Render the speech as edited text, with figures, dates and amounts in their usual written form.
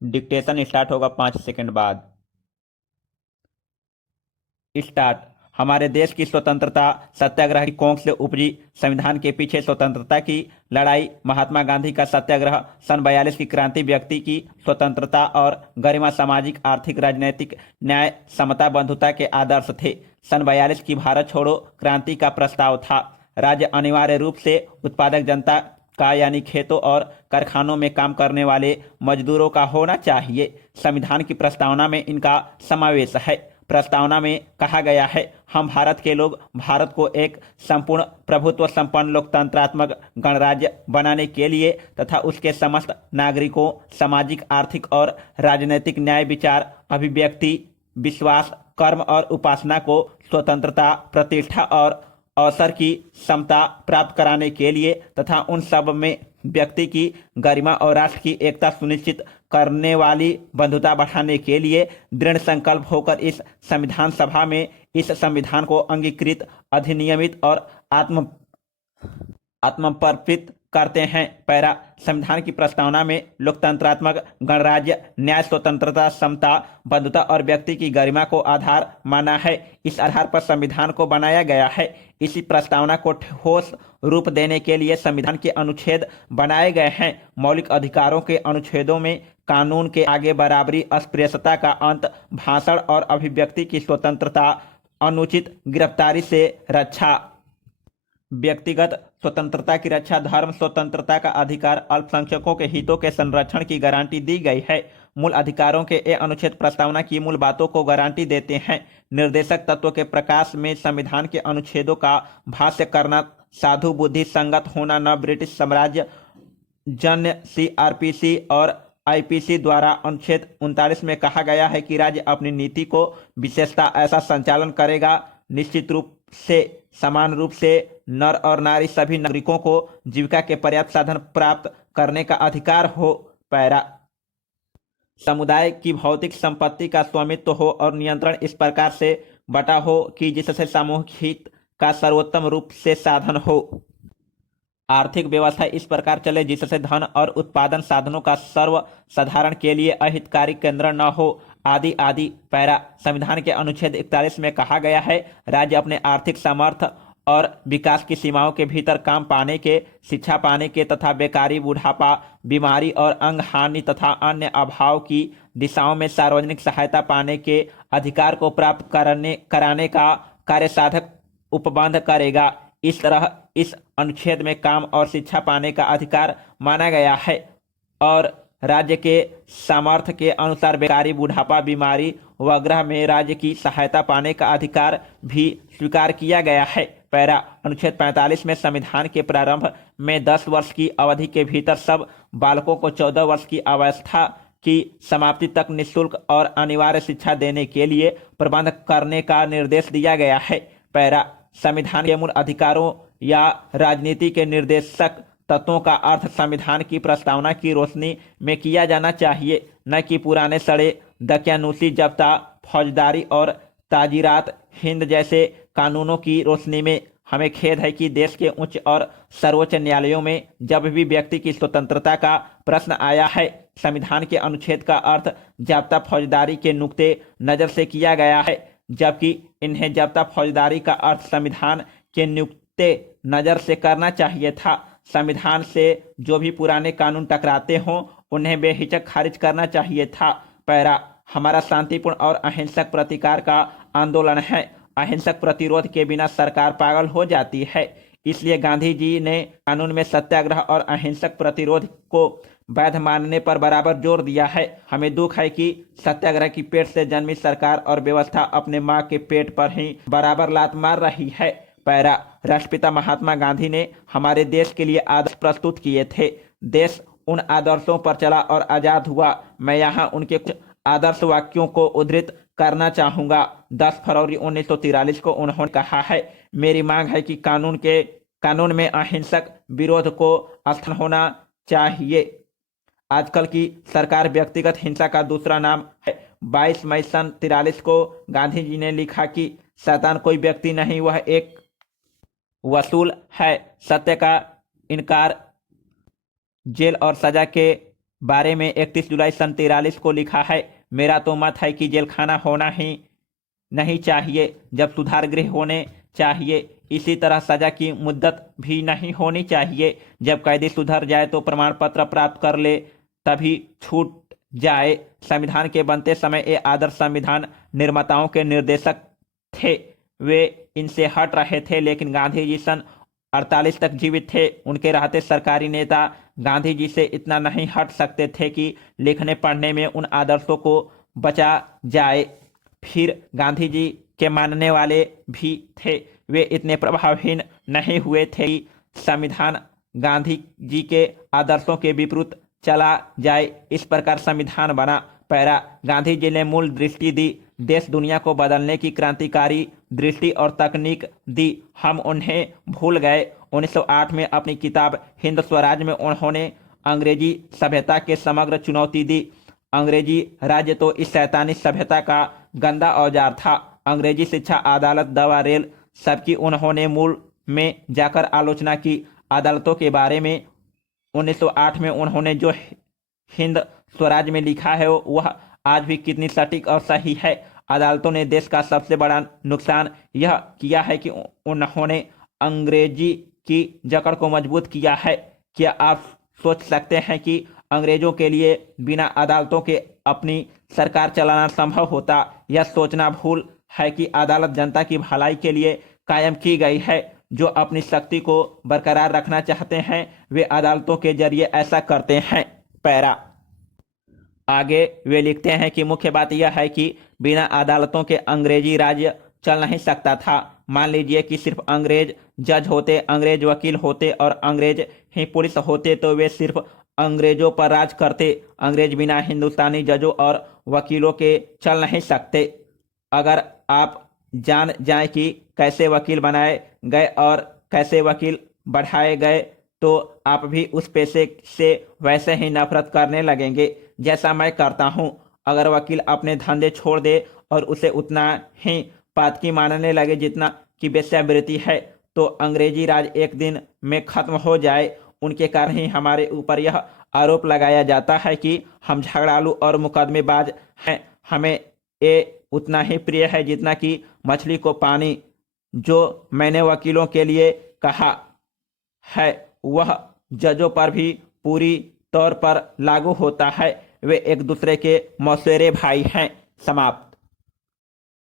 Dictation start होगा 5 second बाद। Start. हमारे देश की स्वतंत्रता सत्याग्रह की कोख से उपजी। संविधान के पीछे स्वतंत्रता की लड़ाई। महात्मा गांधी का सत्याग्रह। सन 42 की क्रांति व्यक्ति की स्वतंत्रता और गरिमा, सामाजिक, आर्थिक, राजनैतिक न्याय, समता, बंधुता के आदर्श थे। सन 42 की भारत छोड़ो क्रांति का प्रस्ताव था। राज्य अनिवार्य रूप से उत्पादक जनता का, यानी खेतों और कारखानों में काम करने वाले मजदूरों का होना चाहिए। संविधान की प्रस्तावना में इनका समावेश है। प्रस्तावना में कहा गया है, हम भारत के लोग भारत को एक संपूर्ण प्रभुत्व संपन्न लोकतंत्रात्मक गणराज्य बनाने के लिए तथा उसके समस्त नागरिकों सामाजिक, आर्थिक और राजनैतिक न्याय, विचार, अभिव्यक्ति, विश्वास, कर्म और उपासना को स्वतंत्रता, प्रतिष्ठा और अवसर की समता प्राप्त कराने के लिए तथा उन सब में व्यक्ति की गरिमा और राष्ट्र की एकता सुनिश्चित करने वाली बंधुता बढ़ाने के लिए दृढ़ संकल्प होकर इस संविधान सभा में इस संविधान को अंगीकृत, अधिनियमित और आत्मपर्पित करते हैं। पैरा। संविधान की प्रस्तावना में लोकतंत्रात्मक गणराज्य, न्याय, स्वतंत्रता, समता, बंधुता और व्यक्ति की गरिमा को आधार माना है। इस आधार पर संविधान को बनाया गया है। इसी प्रस्तावना को ठोस रूप देने के लिए संविधान के अनुच्छेद बनाए गए हैं। मौलिक अधिकारों के अनुच्छेदों में कानून के आगे बराबरी, अस्पृश्यता का अंत, भाषण और अभिव्यक्ति की स्वतंत्रता, अनुचित गिरफ्तारी से रक्षा, व्यक्तिगत स्वतंत्रता की रक्षा, धर्म स्वतंत्रता का अधिकार, अल्पसंख्यकों के हितों के संरक्षण की गारंटी दी गई है। मूल अधिकारों के ये अनुच्छेद प्रस्तावना की मूल बातों को गारंटी देते हैं। निर्देशक तत्व के प्रकाश में संविधान के अनुच्छेदों का भाष्य करना साधु बुद्धि संगत होना न ब्रिटिश साम्राज्य जन्य सीआरपीसी और आईपीसी द्वारा अनुच्छेद 39 में कहा गया है कि राज्य अपनी नीति को विशेषता ऐसा संचालन करेगा, निश्चित रूप से समान रूप से नर और नारी सभी नागरिकों को जीविका के पर्याप्त साधन प्राप्त करने का अधिकार हो। पैरा। समुदाय की भौतिक संपत्ति का स्वामित्व हो और नियंत्रण इस प्रकार से बटा हो कि जिससे सामूहिक हित का सर्वोत्तम रूप से साधन हो। आर्थिक व्यवस्था इस प्रकार चले जिससे धन और उत्पादन साधनों का सर्व साधारण के लिए अहितकारी केंद्र न हो, आदि आदि। पैरा। संविधान के अनुच्छेद 41 में कहा गया है, राज्य अपने आर्थिक सामर्थ्य और विकास की सीमाओं के भीतर काम पाने के, शिक्षा पाने के तथा बेकारी, बुढ़ापा, बीमारी और अंग हानि तथा अन्य अभाव की दिशाओं में सार्वजनिक सहायता पाने के अधिकार को प्राप्त कराने का कार्य साधक उपबंध करेगा। इस तरह इस अनुच्छेद में काम और शिक्षा पाने का अधिकार माना गया है और राज्य के सामर्थ्य के अनुसार बेकारी, बुढ़ापा, बीमारी वगैरह में राज्य की सहायता पाने का अधिकार भी स्वीकार किया गया है। पैरा। अनुच्छेद 45 में संविधान के प्रारंभ में 10 वर्ष की अवधि के भीतर सब बालकों को 14 वर्ष की अवस्था की समाप्ति तक निःशुल्क और अनिवार्य शिक्षा देने के लिए प्रबंध करने का निर्देश दिया गया है। पैरा। संविधान के मूल अधिकारों या राजनीति के निर्देशक तत्वों का अर्थ संविधान की प्रस्तावना की रोशनी में किया जाना चाहिए, न कि पुराने सड़े दकियानूसी, जब्ता, फौजदारी और ताजीरात हिंद जैसे कानूनों की रोशनी में। हमें खेद है कि देश के उच्च और सर्वोच्च न्यायालयों में जब भी व्यक्ति की स्वतंत्रता का प्रश्न आया है, संविधान के अनुच्छेद का अर्थ जब्ता, फौजदारी के नुक्ते नज़र से किया गया है, जबकि इन्हें जब्ता, फौजदारी का अर्थ संविधान के नुक्ते नज़र से करना चाहिए था। संविधान से जो भी पुराने कानून टकराते हों उन्हें बेहिचक खारिज करना चाहिए था। पैरा। हमारा शांतिपूर्ण और अहिंसक प्रतिकार का आंदोलन है। अहिंसक प्रतिरोध के बिना सरकार पागल हो जाती है। इसलिए गांधी जी ने कानून में सत्याग्रह और अहिंसक प्रतिरोध को वैध मानने पर बराबर जोर दिया है। हमें दुख है कि सत्याग्रह की पेट से जन्मी सरकार और व्यवस्था अपने माँ के पेट पर ही बराबर लात मार रही है। पैरा। राष्ट्रपिता महात्मा गांधी ने हमारे देश के लिए आदर्श प्रस्तुत किए थे। देश उन आदर्शों पर चला और आजाद हुआ। मैं यहाँ उनके कुछ आदर्श वाक्यों को उद्धृत करना चाहूँगा। 10 फरवरी 1943 को उन्होंने कहा है, मेरी मांग है कि कानून में अहिंसक विरोध को स्थान होना चाहिए। आजकल की सरकार व्यक्तिगत हिंसा का दूसरा नाम है। 22 मई सन 43 को गांधी जी ने लिखा कि शैतान कोई व्यक्ति नहीं, वह एक वसूल है। सत्य का इनकार जेल और सजा के बारे में 31 जुलाई सन 43 को लिखा है, मेरा तो मत है कि जेल खाना होना ही नहीं चाहिए, जब सुधार गृह होने चाहिए। इसी तरह सजा की मुद्दत भी नहीं होनी चाहिए। जब कैदी सुधर जाए तो प्रमाण पत्र प्राप्त कर ले तभी छूट जाए। संविधान के बनते समय ये आदर्श संविधान निर्माताओं के निर्देशक थे। वे इनसे हट रहे थे, लेकिन गांधी जी सन 48 तक जीवित थे। उनके रहते सरकारी नेता गांधी जी से इतना नहीं हट सकते थे कि लिखने पढ़ने में उन आदर्शों को बचा जाए। फिर गांधी जी के मानने वाले भी थे, वे इतने प्रभावहीन नहीं हुए थे कि संविधान गांधी जी के आदर्शों के विपरीत चला जाए। इस प्रकार संविधान बना। पैरा, गांधी जी ने मूल दृष्टि दी, देश दुनिया को बदलने की क्रांतिकारी दृष्टि और तकनीक दी, हम उन्हें भूल गए। 1908 में अपनी किताब हिंद स्वराज में उन्होंने अंग्रेजी सभ्यता के समग्र चुनौती दी। अंग्रेजी राज्य तो इस शैतानी सभ्यता का गंदा औजार था। अंग्रेजी शिक्षा, अदालत, दवा, रेल, सबकी उन्होंने मूल में जाकर आलोचना की। अदालतों के बारे में 1908 में उन्होंने जो हिंद स्वराज में लिखा है वह आज भी कितनी सटीक और सही है। अदालतों ने देश का सबसे बड़ा नुकसान यह किया है कि उन्होंने अंग्रेजी की जकड़ को मजबूत किया है। क्या आप सोच सकते हैं कि अंग्रेजों के लिए बिना अदालतों के अपनी सरकार चलाना संभव होता? यह सोचना भूल है कि अदालत जनता की भलाई के लिए कायम की गई है। जो अपनी शक्ति को बरकरार रखना चाहते हैं वे अदालतों के जरिए ऐसा करते हैं। पैरा, आगे वे लिखते हैं कि मुख्य बात यह है कि बिना अदालतों के अंग्रेजी राज्य चल नहीं सकता था। मान लीजिए कि सिर्फ अंग्रेज जज होते, अंग्रेज वकील होते और अंग्रेज ही पुलिस होते तो वे सिर्फ अंग्रेजों पर राज करते। अंग्रेज बिना हिंदुस्तानी जजों और वकीलों के चल नहीं सकते। अगर आप जान जाए कि कैसे वकील बनाए गए और कैसे वकील बढ़ाए गए तो आप भी उस पेशे से वैसे ही नफरत करने लगेंगे जैसा मैं करता हूं। अगर वकील अपने धंधे छोड़ दे और उसे उतना ही पातकी मानने लगे जितना कि वेश्यावृत्ति है तो अंग्रेजी राज एक दिन में खत्म हो जाए। उनके कारण ही हमारे ऊपर यह आरोप लगाया जाता है कि हम झगड़ालू और मुकदमेबाज हैं। हमें ये उतना ही प्रिय है जितना कि मछली को पानी। जो मैंने वकीलों के लिए कहा है वह जजों पर भी पूरी तौर पर लागू होता है। वे एक दूसरे के मौसेरे भाई हैं। समाप्त।